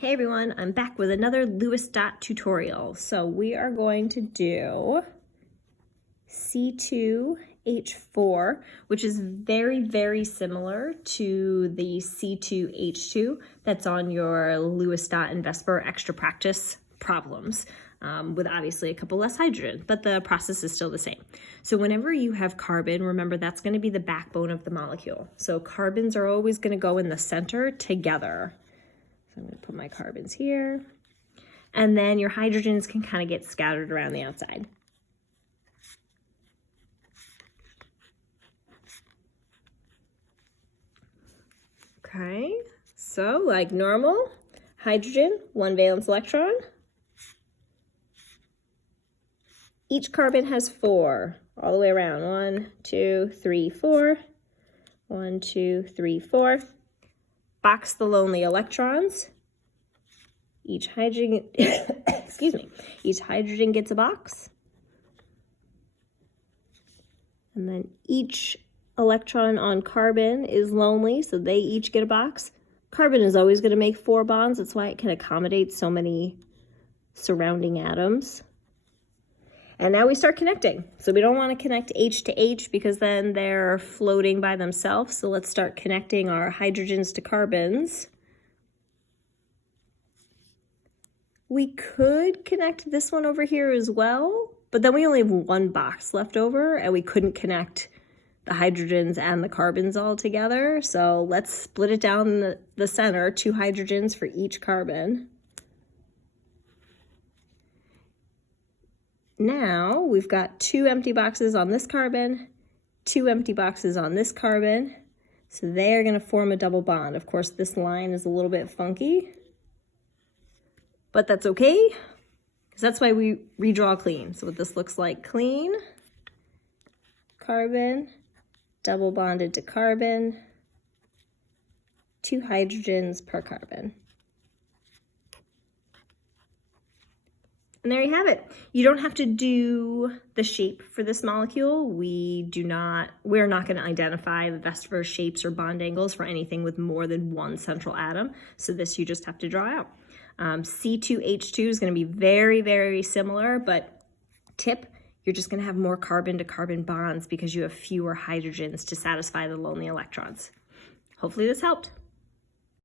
Hey everyone, I'm back with another Lewis Dot tutorial. So we are going to do C2H4, which is very, very similar to the C2H2 that's on your Lewis Dot and Vesper extra practice problems, with obviously a couple less hydrogen, but the process is still the same. So whenever you have carbon, remember that's going to be the backbone of the molecule. So carbons are always going to go in the center together. I'm going to put my carbons here, and then your hydrogens can kind of get scattered around the outside. Okay, so like normal, hydrogen, one valence electron. Each carbon has 4 all the way around. 1, 2, 3, 4. 1, 2, 3, 4. Box the lonely electrons. Each hydrogen, excuse me, each hydrogen gets a box. And then each electron on carbon is lonely, so they each get a box. Carbon is always going to make 4 bonds. That's why it can accommodate so many surrounding atoms. And now we start connecting. So we don't want to connect H to H because then they're floating by themselves. So let's start connecting our hydrogens to carbons. We could connect this one over here as well, but then we only have 1 box left over and we couldn't connect the hydrogens and the carbons all together. So let's split it down the center, 2 hydrogens for each carbon. Now we've got 2 empty boxes on this carbon, 2 empty boxes on this carbon. So they are going to form a double bond. Of course, this line is a little bit funky, but that's okay, because that's why we redraw clean. So what this looks like, clean, carbon, double bonded to carbon, 2 hydrogens per carbon. And there you have it. You don't have to do the shape for this molecule. We're not going to identify the Vesper shapes or bond angles for anything with more than 1 central atom. So this you just have to draw out. C2H2 is going to be very, very similar, but tip, you're just going to have more carbon to carbon bonds because you have fewer hydrogens to satisfy the lonely electrons. Hopefully this helped.